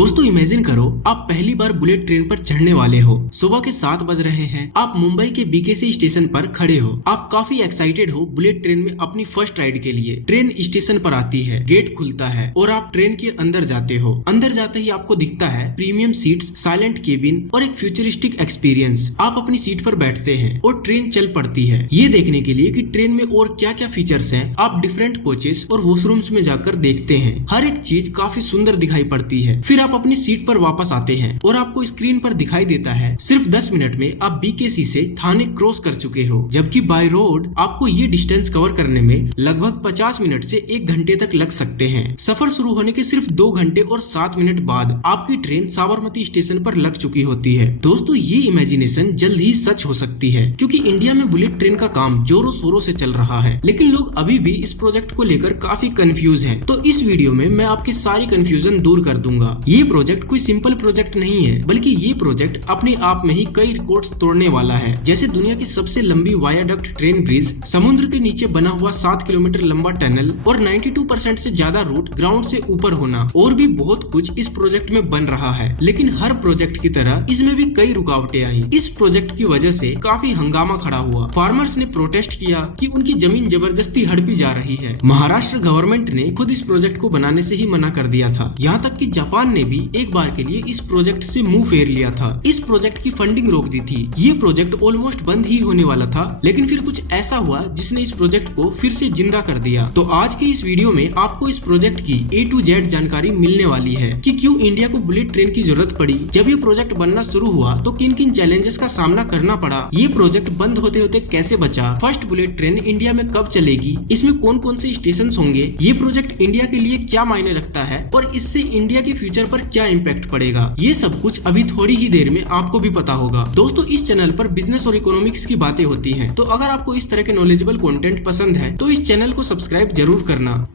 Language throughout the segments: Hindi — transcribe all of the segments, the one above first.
दोस्तों इमेजिन करो, आप पहली बार बुलेट ट्रेन पर चढ़ने वाले हो। सुबह के 7 बज रहे हैं। आप मुंबई के बीकेसी स्टेशन पर खड़े हो। आप काफी एक्साइटेड हो बुलेट ट्रेन में अपनी फर्स्ट राइड के लिए। ट्रेन स्टेशन पर आती है, गेट खुलता है और आप ट्रेन के अंदर जाते हो। अंदर जाते ही आपको दिखता है प्रीमियम सीट्स, साइलेंट केबिन और एक फ्यूचरिस्टिक एक्सपीरियंस। आप अपनी सीट पर बैठते हैं और ट्रेन चल पड़ती है। ये देखने के लिए कि ट्रेन में और क्या क्या फीचर्स हैं, आप डिफरेंट कोचेस और वॉशरूम्स में जाकर देखते हैं। हर एक चीज काफी सुंदर दिखाई पड़ती है। फिर आप अपनी सीट पर वापस आते हैं और आपको स्क्रीन पर दिखाई देता है सिर्फ 10 मिनट में आप बीकेसी से थाने क्रॉस कर चुके हो, जबकि बाय रोड आपको ये डिस्टेंस कवर करने में लगभग 50 मिनट से 1 घंटे तक लग सकते हैं। सफर शुरू होने के सिर्फ 2 घंटे और 7 मिनट बाद आपकी ट्रेन साबरमती स्टेशन पर लग चुकी होती है। दोस्तों ये इमेजिनेशन जल्द ही सच हो सकती है, क्योंकि इंडिया में बुलेट ट्रेन का काम जोरों शोरों से चल रहा है, लेकिन लोग अभी भी इस प्रोजेक्ट को लेकर काफी कंफ्यूज हैं। तो इस वीडियो में मैं आपकी सारी कंफ्यूजन दूर कर दूंगा। ये प्रोजेक्ट कोई सिंपल प्रोजेक्ट नहीं है, बल्कि ये प्रोजेक्ट अपने आप में ही कई रिकॉर्ड्स तोड़ने वाला है। जैसे दुनिया की सबसे लंबी वायाडक्ट ट्रेन ब्रिज, समुद्र के नीचे बना हुआ 7 किलोमीटर लंबा टनल और 92% से ज्यादा रूट ग्राउंड से ऊपर होना, और भी बहुत कुछ इस प्रोजेक्ट में बन रहा है। लेकिन हर प्रोजेक्ट की तरह इसमें भी कई रुकावटें आई। इस प्रोजेक्ट की वजह से काफी हंगामा खड़ा हुआ। फार्मर्स ने प्रोटेस्ट किया कि उनकी जमीन जबरदस्ती हड़पी जा रही है। महाराष्ट्र गवर्नमेंट ने खुद इस प्रोजेक्ट को बनाने से ही मना कर दिया था। यहाँ तक कि जापान ने भी एक बार के लिए इस प्रोजेक्ट से मुंह फेर लिया था। इस प्रोजेक्ट की फंडिंग रोक दी थी। ये प्रोजेक्ट ऑलमोस्ट बंद ही होने वाला था, लेकिन फिर कुछ ऐसा हुआ जिसने इस प्रोजेक्ट को फिर से जिंदा कर दिया। तो आज के इस वीडियो में आपको इस प्रोजेक्ट की A to Z जानकारी मिलने वाली है कि क्यों इंडिया को बुलेट ट्रेन की जरूरत पड़ी, जब ये प्रोजेक्ट बनना शुरू हुआ तो किन किन चैलेंजेस का सामना करना पड़ा, ये प्रोजेक्ट बंद होते होते कैसे बचा, फर्स्ट बुलेट ट्रेन इंडिया में कब चलेगी, इसमें कौन कौन से स्टेशन होंगे, ये प्रोजेक्ट इंडिया के लिए क्या मायने रखता है और इससे इंडिया के फ्यूचर पर क्या इम्पैक्ट पड़ेगा, ये सब कुछ अभी थोड़ी ही देर में आपको भी पता होगा। दोस्तों इस चैनल पर बिजनेस और इकोनॉमिक्स की बातें होती हैं, तो अगर आपको इस तरह के नॉलेजेबल कंटेंट पसंद है तो इस चैनल को सब्सक्राइब जरूर करना।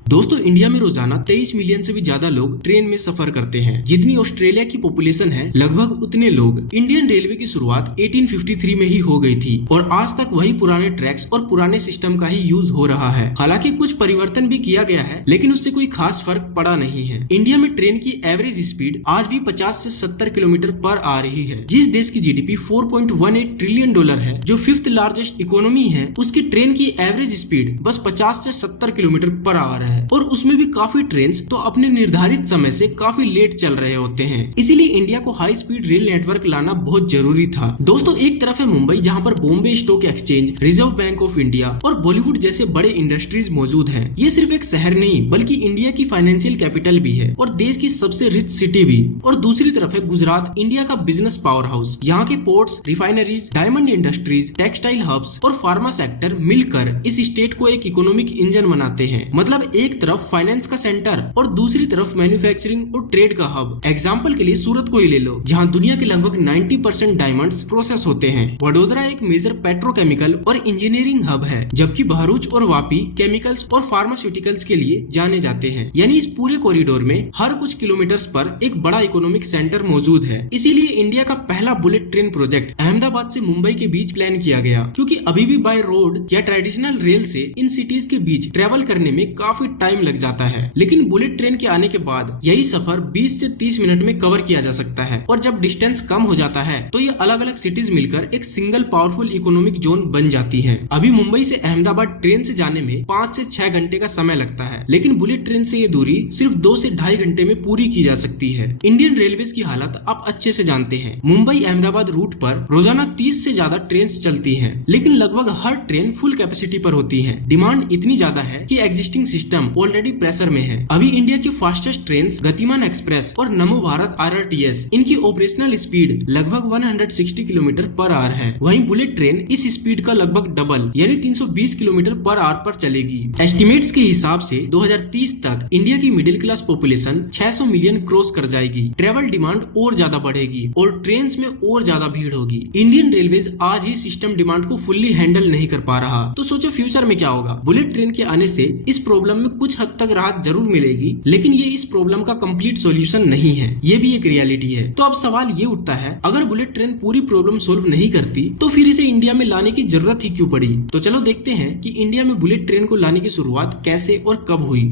दोस्तों इंडिया में रोजाना 23 मिलियन से भी ज्यादा लोग ट्रेन में सफर करते हैं। जितनी ऑस्ट्रेलिया की पॉपुलेशन है लगभग उतने लोग। इंडियन रेलवे की शुरुआत 1853 में ही हो गई थी और आज तक वही पुराने ट्रैक्स और पुराने सिस्टम का ही यूज हो रहा है। हालांकि कुछ परिवर्तन भी किया गया है, लेकिन उससे कोई खास फर्क पड़ा नहीं है। इंडिया में ट्रेन की एवरेज स्पीड आज भी 50 से 70 किलोमीटर पर आ रही है। जिस देश की जीडीपी 4.18 ट्रिलियन डॉलर है, जो 5th लार्जेस्ट इकोनॉमी है, उसकी ट्रेन की एवरेज स्पीड बस 50 से 70 किलोमीटर पर आवर है, और उसमें भी काफी ट्रेन्स तो अपने निर्धारित समय से काफी लेट चल रहे होते हैं। इसीलिए इंडिया को हाई स्पीड रेल नेटवर्क लाना बहुत जरूरी था। दोस्तों एक तरफ है मुंबई, जहां पर Bombay stock exchange, reserve bank of India और बॉलीवुड जैसे बड़े इंडस्ट्रीज मौजूद हैं। ये सिर्फ एक शहर नहीं बल्कि इंडिया की फाइनेंशियल कैपिटल भी है और देश की सबसे रिच सिटी भी। और दूसरी तरफ है गुजरात, इंडिया का बिजनेस पावर हाउस। यहाँ के ports, refineries, diamond industries, textile hubs और फार्मा सेक्टर मिलकर इस स्टेट को एक इकोनॉमिक इंजन बनाते हैं। मतलब एक तरफ फाइनेंस का सेंटर और दूसरी तरफ मैन्युफैक्चरिंग और ट्रेड का हब। एग्जांपल के लिए सूरत को ही ले लो, जहां दुनिया के लगभग 90% डायमंड्स प्रोसेस होते हैं। वडोदरा एक मेजर पेट्रोकेमिकल और इंजीनियरिंग हब है, जबकि बहरूच और वापी केमिकल्स और फार्मास्यूटिकल्स के लिए जाने जाते हैं। यानी इस पूरे कॉरिडोर में हर कुछ किलोमीटर्स पर एक बड़ा इकोनॉमिक सेंटर मौजूद है। इसीलिए इंडिया का पहला बुलेट ट्रेन प्रोजेक्ट अहमदाबाद से मुंबई के बीच प्लान किया गया, क्योंकि अभी भी बाय रोड या ट्रेडिशनल रेल से इन सिटीज के बीच ट्रेवल करने में काफी टाइम लग जाता है। लेकिन बुलेट ट्रेन के आने के बाद यही सफर 20 से 30 मिनट में कवर किया जा सकता है। और जब डिस्टेंस कम हो जाता है तो ये अलग अलग सिटीज मिलकर एक सिंगल पावरफुल इकोनॉमिक जोन बन जाती हैं। अभी मुंबई से अहमदाबाद ट्रेन से जाने में 5 से 6 घंटे का समय लगता है, लेकिन बुलेट ट्रेन से ये दूरी सिर्फ 2 से 2.5 घंटे में पूरी की जा सकती है। इंडियन रेलवेज की हालत आप अच्छे से जानते हैं। मुंबई अहमदाबाद रूट पर रोजाना 30 से ज्यादा ट्रेन चलती है, लेकिन लगभग हर ट्रेन फुल कैपेसिटी पर होती है। डिमांड इतनी ज्यादा है कि एग्जिस्टिंग सिस्टम ऑलरेडी प्रेशर में है। अभी इंडिया की फास्टेस्ट ट्रेन्स गतिमान एक्सप्रेस और नमो भारत RRTS, इनकी ऑपरेशनल स्पीड लगभग 160 किलोमीटर पर आवर है। वहीं बुलेट ट्रेन इस स्पीड का लगभग डबल यानी 320 किलोमीटर पर आवर पर चलेगी। एस्टिमेट्स के हिसाब से 2030 तक इंडिया की middle class population 600 million cross कर जाएगी। ट्रेवल डिमांड और ज्यादा बढ़ेगी और ट्रेन में और ज्यादा भीड़ होगी। इंडियन रेलवेज आज ही सिस्टम डिमांड को फुल्ली हैंडल नहीं कर पा रहा, तो सोचो फ्यूचर में क्या होगा। बुलेट ट्रेन के आने से इस प्रॉब्लम में कुछ हद तक राहत जरूर मिलेगी, लेकिन ये इस प्रॉब्लम का कंप्लीट सॉल्यूशन नहीं है। ये भी एक रियलिटी है। तो अब सवाल ये उठता है, अगर बुलेट ट्रेन पूरी प्रॉब्लम सोल्व नहीं करती तो फिर इसे इंडिया में लाने की जरूरत ही क्यों पड़ी। तो चलो देखते हैं कि इंडिया में बुलेट ट्रेन को लाने की शुरुआत कैसे और कब हुई।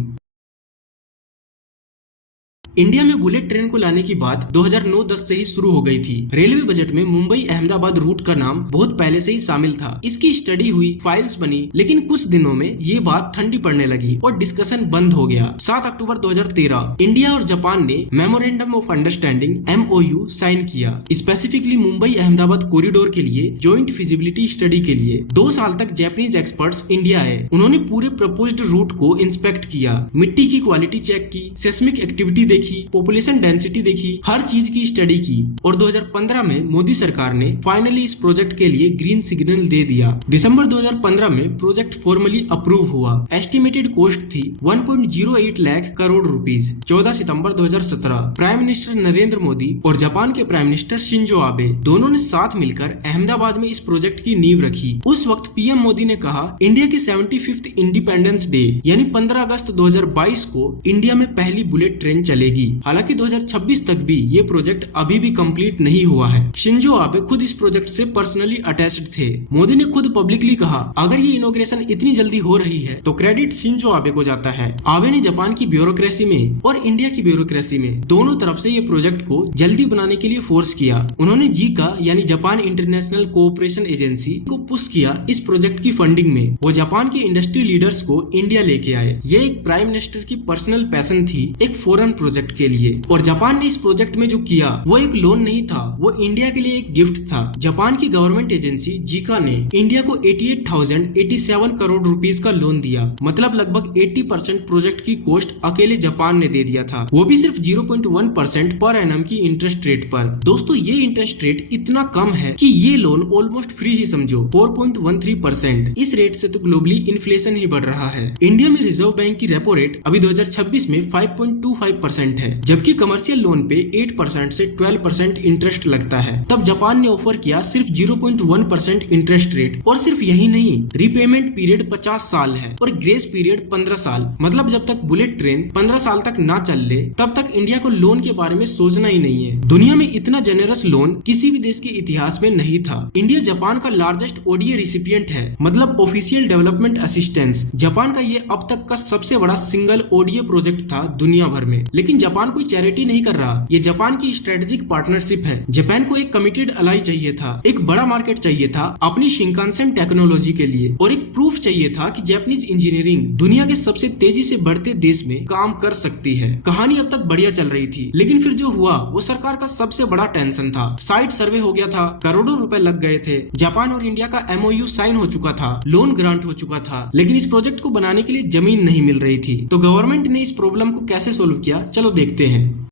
इंडिया में बुलेट ट्रेन को लाने की बात 2009-10 से ही शुरू हो गई थी। रेलवे बजट में मुंबई अहमदाबाद रूट का नाम बहुत पहले से ही शामिल था। इसकी स्टडी हुई, फाइल्स बनी, लेकिन कुछ दिनों में ये बात ठंडी पड़ने लगी और डिस्कशन बंद हो गया। 7 अक्टूबर 2013 इंडिया और जापान ने memorandum of understanding MOU sign किया, स्पेसिफिकली मुंबई अहमदाबाद कॉरिडोर के लिए जॉइंट फिजिबिलिटी स्टडी के लिए। 2 साल तक जापानीज एक्सपर्ट्स इंडिया आए। उन्होंने पूरे प्रपोज्ड रूट को इंस्पेक्ट किया, मिट्टी की क्वालिटी चेक की, सेस्मिक एक्टिविटी देखी, पॉपुलेशन डेंसिटी देखी, हर चीज की स्टडी की और 2015 में मोदी सरकार ने फाइनली इस प्रोजेक्ट के लिए ग्रीन सिग्नल दे दिया। दिसंबर 2015 में प्रोजेक्ट फॉर्मली अप्रूव हुआ। एस्टिमेटेड कॉस्ट थी 1.08 लाख करोड़ रुपीस। 14 सितंबर 2017 प्राइम मिनिस्टर नरेंद्र मोदी और जापान के प्राइम मिनिस्टर शिंजो आबे दोनों ने साथ मिलकर अहमदाबाद में इस प्रोजेक्ट की नींव रखी। उस वक्त पीएम मोदी ने कहा, इंडिया की 75th इंडिपेंडेंस डे यानी 15 अगस्त 2022 को इंडिया में पहली बुलेट ट्रेन चलेगी। हालांकि 2026 तक भी ये प्रोजेक्ट अभी भी कंप्लीट नहीं हुआ है। शिंजो आबे खुद इस प्रोजेक्ट से पर्सनली अटैच्ड थे। मोदी ने खुद पब्लिकली कहा, अगर ये इनॉग्रेशन इतनी जल्दी हो रही है तो क्रेडिट शिंजो आबे को जाता है। आबे ने जापान की ब्यूरोक्रेसी में और इंडिया की ब्यूरोक्रेसी में दोनों तरफ से ये प्रोजेक्ट को जल्दी बनाने के लिए फोर्स किया। उन्होंने जीका यानी जापान इंटरनेशनल कोऑपरेशन एजेंसी को पुश किया इस प्रोजेक्ट की फंडिंग में। वो जापान के इंडस्ट्री लीडर्स को इंडिया लेके आए। ये एक प्राइम मिनिस्टर की पर्सनल पैशन थी एक फॉरेन प्रोजेक्ट के लिए। और जापान ने इस प्रोजेक्ट में जो किया वो एक लोन नहीं था, वो इंडिया के लिए एक गिफ्ट था। जापान की गवर्नमेंट एजेंसी जीका ने इंडिया को 88,087 करोड़ रुपीस का लोन दिया। मतलब लगभग 80% प्रोजेक्ट की कॉस्ट अकेले जापान ने दे दिया था, वो भी सिर्फ 0.1% पर एनम की इंटरेस्ट रेट पर। दोस्तों ये इंटरेस्ट रेट इतना कम है कि ये लोन ऑलमोस्ट फ्री ही समझो, 4.13%। इस रेट से तो ग्लोबली इन्फ्लेशन ही बढ़ रहा है। इंडिया में रिजर्व बैंक की रेपो रेट अभी 2026 में 5.25% है, जबकि कमर्शियल लोन पे 8% से 12% इंटरेस्ट लगता है। तब जापान ने ऑफर किया सिर्फ 0.1% इंटरेस्ट रेट। और सिर्फ यही नहीं, रीपेमेंट पीरियड 50 साल है और ग्रेस पीरियड 15 साल। मतलब जब तक बुलेट ट्रेन 15 साल तक ना चल ले तब तक इंडिया को लोन के बारे में सोचना ही नहीं है। दुनिया में इतना जेनरस लोन किसी भी देश के इतिहास में नहीं था। इंडिया जापान का लार्जेस्ट ODA रिसिपिएंट है, मतलब ऑफिशियल डेवलपमेंट असिस्टेंस। जापान का ये अब तक का सबसे बड़ा सिंगल ODA प्रोजेक्ट था दुनिया भर में। लेकिन जापान कोई चैरिटी नहीं कर रहा, ये जापान की स्ट्रेटेजिक पार्टनरशिप है। जापान को एक कमिटेड अलाई चाहिए था, एक बड़ा मार्केट चाहिए था अपनी शिंकानसेन टेक्नोलॉजी के लिए, और एक प्रूफ चाहिए था कि जापानीज इंजीनियरिंग दुनिया के सबसे तेजी से बढ़ते देश में काम कर सकती है। कहानी अब तक बढ़िया चल रही थी, लेकिन फिर जो हुआ वो सरकार का सबसे बड़ा टेंशन था। साइट सर्वे हो गया था, करोड़ों रुपए लग गए थे। जापान और इंडिया का MOU साइन हो चुका था, लोन ग्रांट हो चुका था, लेकिन इस प्रोजेक्ट को बनाने के लिए जमीन नहीं मिल रही थी। तो गवर्नमेंट ने इस प्रॉब्लम को कैसे सोल्व किया, चलो देखते हैं।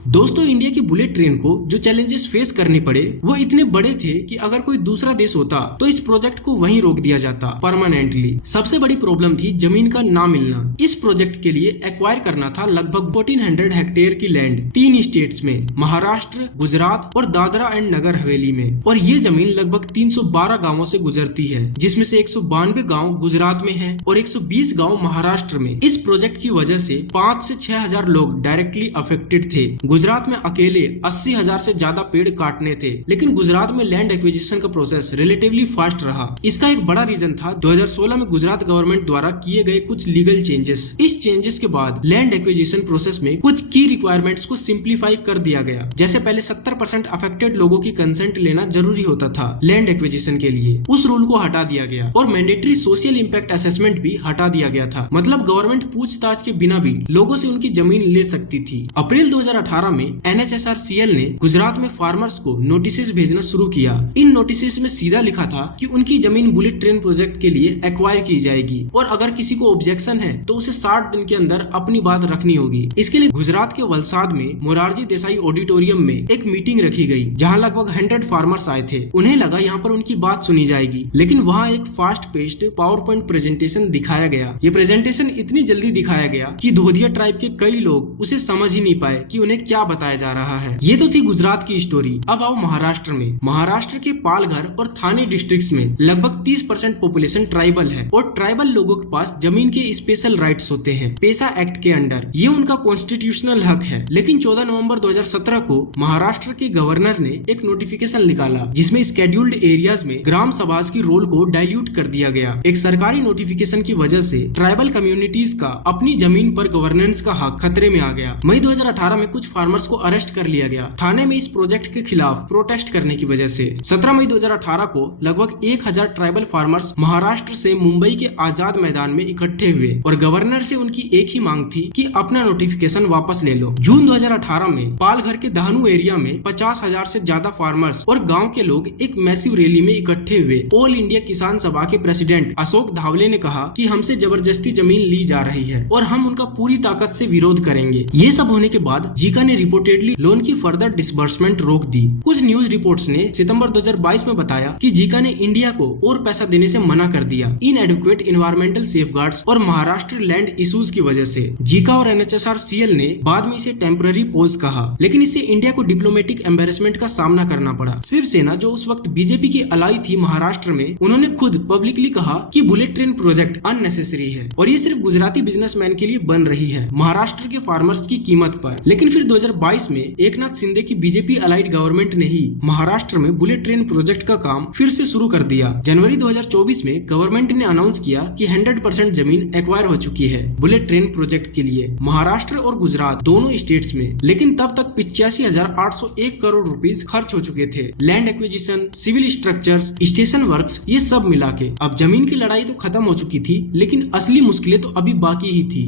दोस्तों इंडिया की बुलेट ट्रेन को जो चैलेंजेस फेस करने पड़े वो इतने बड़े थे कि अगर कोई दूसरा देश होता तो इस प्रोजेक्ट को वहीं रोक दिया जाता परमानेंटली। सबसे बड़ी प्रॉब्लम थी जमीन का ना मिलना। इस प्रोजेक्ट के लिए एक्वायर करना था लगभग 1400 हेक्टेयर की लैंड 3 स्टेट्स में, महाराष्ट्र, गुजरात और दादरा एंड नगर हवेली में। और ये जमीन लगभग 312 गाँवों से गुजरती है, जिसमें से 192 गाँव गुजरात में है और 120 गाँव महाराष्ट्र में। इस प्रोजेक्ट की वजह से 5 से 6,000 लोग डायरेक्टली अफेक्टेड थे। गुजरात में अकेले 80,000 से ज्यादा पेड़ काटने थे, लेकिन गुजरात में लैंड एक्विजिशन का प्रोसेस रिलेटिवली फास्ट रहा। इसका एक बड़ा रीजन था 2016 में गुजरात गवर्नमेंट द्वारा किए गए कुछ लीगल चेंजेस। इस चेंजेस के बाद लैंड एक्विजिशन प्रोसेस में कुछ की रिक्वायरमेंट्स को सिंप्लीफाई कर दिया गया। जैसे पहले 70% अफेक्टेड लोगों की कंसेंट लेना जरूरी होता था लैंड एक्विजिशन के लिए, उस रूल को हटा दिया गया और मैंडेटरी सोशल इंपैक्ट असेसमेंट भी हटा दिया गया था। मतलब गवर्नमेंट पूछताछ के बिना भी लोगों से उनकी जमीन ले सकती थी। अप्रैल 2018 में NHSRCL ने गुजरात में फार्मर्स को नोटिस भेजना शुरू किया। इन नोटिस में सीधा लिखा था कि उनकी जमीन बुलेट ट्रेन प्रोजेक्ट के लिए एक्वायर की जाएगी और अगर किसी को ऑब्जेक्शन है तो उसे 60 दिन के अंदर अपनी बात रखनी होगी। इसके लिए गुजरात के वलसाड में मोरारजी देसाई ऑडिटोरियम में एक मीटिंग रखी गई, जहां लगभग 100 फार्मर्स आए थे। उन्हें लगा यहाँ पर उनकी बात सुनी जाएगी, लेकिन वहाँ एक fast paced power point presentation दिखाया गया। ये प्रेजेंटेशन इतनी जल्दी दिखाया गया कि धोदिया ट्राइब के कई लोग उसे समझ ही नहीं पाए कि उन्हें क्या क्या बताया जा रहा है। ये तो थी गुजरात की स्टोरी। अब आओ महाराष्ट्र में। महाराष्ट्र के पालघर और थाने डिस्ट्रिक्ट्स में लगभग 30% पॉपुलेशन ट्राइबल है और ट्राइबल लोगों के पास जमीन के स्पेशल राइट्स होते हैं पेशा एक्ट के अंडर। ये उनका कॉन्स्टिट्यूशनल हक है। लेकिन 14 नवंबर 2017 को महाराष्ट्र के गवर्नर ने एक नोटिफिकेशन निकाला जिसमें स्केड्यूल्ड एरियाज में ग्राम सभा की रोल को डाइल्यूट कर दिया गया। एक सरकारी नोटिफिकेशन की वजह से ट्राइबल कम्युनिटीज का अपनी जमीन पर गवर्नेंस का हक खतरे में आ गया। मई 2018 में कुछ फार्मर्स को अरेस्ट कर लिया गया थाने में इस प्रोजेक्ट के खिलाफ प्रोटेस्ट करने की वजह से। 17 मई 2018 को लगभग 1000 ट्राइबल फार्मर्स महाराष्ट्र से मुंबई के आजाद मैदान में इकट्ठे हुए और गवर्नर से उनकी एक ही मांग थी कि अपना नोटिफिकेशन वापस ले लो। जून 2018 में पालघर के दहनु एरिया में 50,000 से ज्यादा फार्मर्स और गाँव के लोग एक मैसिव रैली में इकट्ठे हुए। ऑल इंडिया किसान सभा के प्रेसिडेंट अशोक धावले ने कहा कि हमसे जबरदस्ती जमीन ली जा रही है और हम उनका पूरी ताकत से विरोध करेंगे। ये सब होने के बाद जीका ने रिपोर्टेडली लोन की फर्दर डिसबर्समेंट रोक दी। कुछ न्यूज रिपोर्ट्स ने सितंबर 2022 में बताया कि जीका ने इंडिया को और पैसा देने से मना कर दिया इनएडिक्वेट एनवायरमेंटल सेफगार्ड्स और महाराष्ट्र लैंड इश्यूज की वजह से। जीका और NHRCL ने बाद में इसे टेम्पररी पॉज कहा, लेकिन इससे इंडिया को डिप्लोमेटिक एम्बेरसमेंट का सामना करना पड़ा। शिवसेना जो उस वक्त बीजेपी की अलाई थी महाराष्ट्र में, उन्होंने खुद पब्लिकली कहा कि बुलेट ट्रेन प्रोजेक्ट अननेसेसरी है और ये सिर्फ गुजराती बिजनेसमैन के लिए बन रही है महाराष्ट्र के फार्मर्स की कीमत पर। लेकिन फिर 2022 में एकनाथ शिंदे की बीजेपी अलाइड गवर्नमेंट ने ही महाराष्ट्र में बुलेट ट्रेन प्रोजेक्ट का काम फिर से शुरू कर दिया। जनवरी 2024 में गवर्नमेंट ने अनाउंस किया कि 100% जमीन एक्वायर हो चुकी है बुलेट ट्रेन प्रोजेक्ट के लिए महाराष्ट्र और गुजरात दोनों स्टेट्स में। लेकिन तब तक 85,801 करोड़ रुपीस खर्च हो चुके थे। Land acquisition, civil structures, station works, ये सब मिला के। अब जमीन की लड़ाई तो खत्म हो चुकी थी, लेकिन असली मुश्किलें तो अभी बाकी ही थी।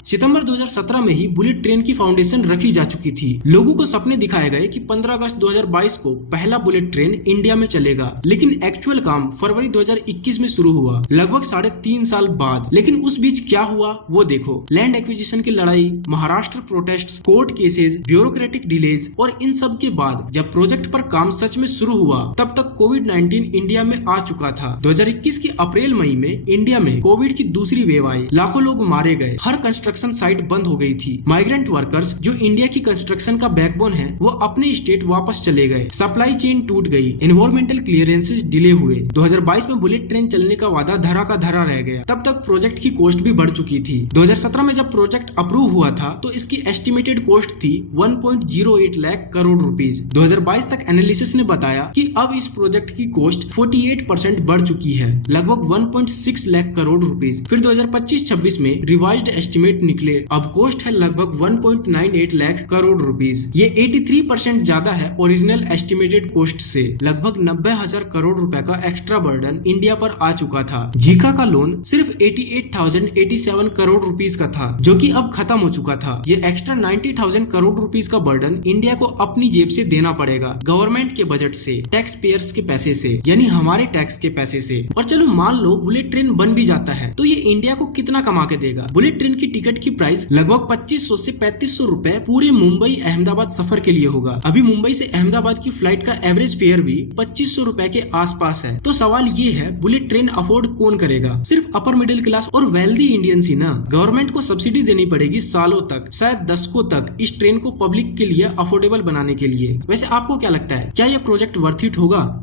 सितंबर 2017 में ही बुलेट ट्रेन की फाउंडेशन रखी जा चुकी थी। लोगों को सपने दिखाए गए कि 15 अगस्त 2022 को पहला बुलेट ट्रेन इंडिया में चलेगा, लेकिन एक्चुअल काम फरवरी 2021 में शुरू हुआ, लगभग 3.5 साल बाद। लेकिन उस बीच क्या हुआ वो देखो। लैंड एक्विजिशन की लड़ाई, Maharashtra protests, court cases, bureaucratic delays और इन सब के बाद जब प्रोजेक्ट पर काम सच में शुरू हुआ तब तक कोविड-19 इंडिया में आ चुका था। 2021 की अप्रैल मई में इंडिया में कोविड की दूसरी वेव आई, लाखों लोग मारे गए, हर कंस्ट्रक्शन साइट बंद हो गई थी। माइग्रेंट वर्कर्स जो इंडिया की कंस्ट्रक्शन का बैकबोन है वो अपने स्टेट वापस चले गए, सप्लाई चेन टूट गई, एनवायरमेंटल क्लियरेंसेस डिले हुए। 2022 में बुलेट ट्रेन चलने का वादा धरा का धरा रह गया। तब तक प्रोजेक्ट की कॉस्ट भी बढ़ चुकी थी। 2017 में जब प्रोजेक्ट अप्रूव हुआ था तो इसकी एस्टिमेटेड कॉस्ट थी 1.08 लाख करोड़ रुपीस। 2022 तक एनालिसिस ने बताया कि अब इस प्रोजेक्ट की कॉस्ट 48% बढ़ चुकी है, लगभग 1.6 लाख करोड़ रुपीस। फिर 2025-26 में रिवाइज्ड एस्टिमेट निकले, अब कॉस्ट है लगभग 1.98 लाख करोड़ रुपीस। ये 83% ज्यादा है ओरिजिनल एस्टिमेटेड कॉस्ट से। लगभग 90,000 करोड़ रुपए का एक्स्ट्रा बर्डन इंडिया पर आ चुका था। जीका का लोन सिर्फ 88,087 करोड़ रुपीस का था, जो कि अब खत्म हो चुका था। ये एक्स्ट्रा 90,000 करोड़ रुपीस का बर्डन इंडिया को अपनी जेब से देना पड़ेगा, गवर्नमेंट के बजट से, टैक्स पेयर्स के पैसे से, यानी हमारे टैक्स के पैसे से। और चलो मान लो बुलेट ट्रेन बन भी जाता है तो ये इंडिया को कितना कमा के देगा। बुलेट ट्रेन की टिकट की प्राइस लगभग 2500 से 3500 रुपए पूरे मुंबई अहमदाबाद सफर के लिए होगा। अभी मुंबई से अहमदाबाद की फ्लाइट का एवरेज फेयर भी 2500 रुपए के आसपास है। तो सवाल ये है, बुलेट ट्रेन अफोर्ड कौन करेगा? सिर्फ अपर मिडिल क्लास और वेल्दी इंडियंस ही ना। गवर्नमेंट को सब्सिडी देनी पड़ेगी सालों तक, शायद दशकों तक, इस ट्रेन को पब्लिक के लिए अफोर्डेबल बनाने के लिए। वैसे आपको क्या लगता है, क्या यह प्रोजेक्ट वर्थ इट होगा?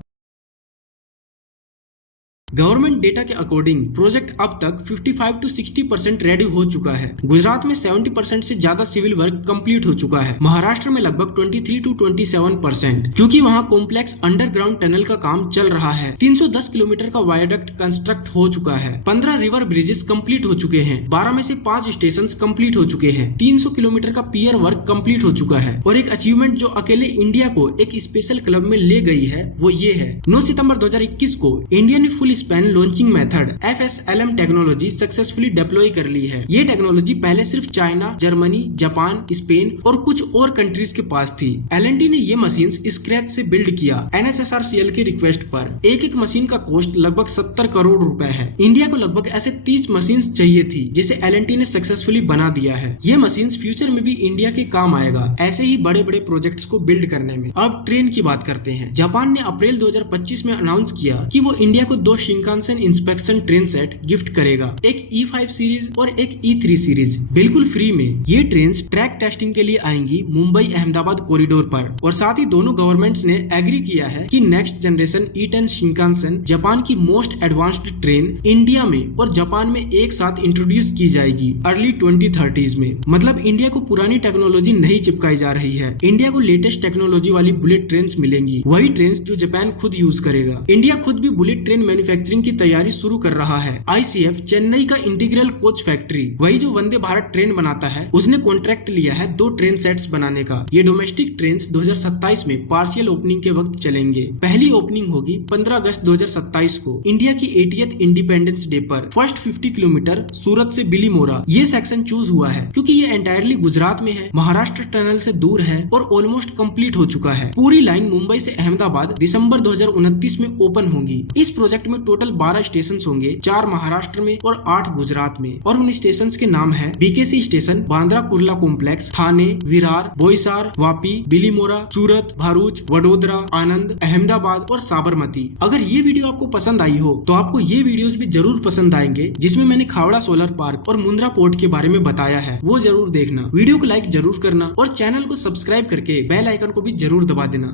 गवर्नमेंट डेटा के अकॉर्डिंग प्रोजेक्ट अब तक 55 to 60% रेडी हो चुका है। गुजरात में 70% से ज्यादा सिविल वर्क कंप्लीट हो चुका है। महाराष्ट्र में लगभग 23 to 27%, क्योंकि वहां कॉम्प्लेक्स अंडरग्राउंड टनल का काम चल रहा है। 310 किलोमीटर का वायडक्ट कंस्ट्रक्ट हो चुका है। 15 रिवर ब्रिजेस कंप्लीट हो चुके हैं। 12 में से 5 स्टेशन कंप्लीट हो चुके हैं। 300 किलोमीटर का पियर वर्क कंप्लीट हो चुका है। और एक अचीवमेंट जो अकेले इंडिया को एक स्पेशल क्लब में ले गई है वो ये है, 9 सितंबर 2021 को इंडिया ने full span launching method FSLM technology successfully deploy कर ली है। ये टेक्नोलॉजी पहले सिर्फ चाइना, जर्मनी, जापान, स्पेन और कुछ और कंट्रीज के पास थी। L&T ने ये मशीन्स स्क्रैच से बिल्ड किया NHRCL के रिक्वेस्ट पर। एक एक मशीन का कॉस्ट लगभग 70 करोड़ रुपए है। इंडिया को लगभग ऐसे 30 मशीन्स चाहिए थी, जिसे L&T ने सक्सेसफुली बना दिया है। ये मशीन्स फ्यूचर में भी इंडिया के काम आएगा, ऐसे ही बड़े बड़े प्रोजेक्ट्स को बिल्ड करने में। अब ट्रेन की बात करते हैं। जापान ने अप्रैल 2025 में अनाउंस किया कि वो इंडिया को 2 Shinkansen inspection train set gift करेगा, एक E5 सीरीज और एक E3 सीरीज बिल्कुल फ्री में। ये ट्रेन ट्रैक टेस्टिंग के लिए आएंगी मुंबई अहमदाबाद कॉरिडोर पर। और साथ ही दोनों गवर्नमेंट्स ने एग्री किया है कि next generation E10 Shinkansen Japan की मोस्ट एडवांस्ड ट्रेन इंडिया में और जापान में एक साथ इंट्रोड्यूस की जाएगी अर्ली 2030s में। मतलब इंडिया को पुरानी टेक्नोलॉजी नहीं चिपकाई जा रही है, इंडिया को लेटेस्ट टेक्नोलॉजी वाली बुलेट ट्रेन मिलेंगी, वही ट्रेन जो जापान खुद यूज करेगा। इंडिया खुद भी बुलेट ट्रेन मैन्युफैक्चरिंग की तैयारी शुरू कर रहा है। ICF चेन्नई का इंटीग्रल कोच फैक्ट्री, वही जो वंदे भारत ट्रेन बनाता है, उसने कॉन्ट्रैक्ट लिया है 2 ट्रेन सेट्स बनाने का। ये डोमेस्टिक ट्रेन 2027 में पार्शियल ओपनिंग के वक्त चलेंगे। पहली ओपनिंग होगी 15 अगस्त 2027 को इंडिया की 80th इंडिपेंडेंस डे पर। फर्स्ट 50 किलोमीटर सूरत से बिलीमोरा ये सेक्शन चूज हुआ है क्योंकि ये एंटायरली गुजरात में है, महाराष्ट्र टनल से दूर है और ऑलमोस्ट कंप्लीट हो चुका है। पूरी लाइन मुंबई से अहमदाबाद दिसंबर 2029 में ओपन होगी। इस प्रोजेक्ट में टोटल 12 स्टेशन होंगे, 4 महाराष्ट्र में और 8 गुजरात में। और उन स्टेशन के नाम है BKC station, Bandra Kurla complex, Thane, Virar, Boisar, Vapi, Bilimora, Surat, Bharuch, Vadodara, Anand, Ahmedabad और साबरमती। अगर ये वीडियो आपको पसंद आई हो तो आपको ये वीडियोस भी जरूर पसंद आएंगे जिसमें मैंने खावड़ा सोलर पार्क और मुंद्रा पोर्ट के बारे में बताया है, वो जरूर देखना। वीडियो को लाइक जरूर करना और चैनल को सब्सक्राइब करके बेल आइकन को भी जरूर दबा देना।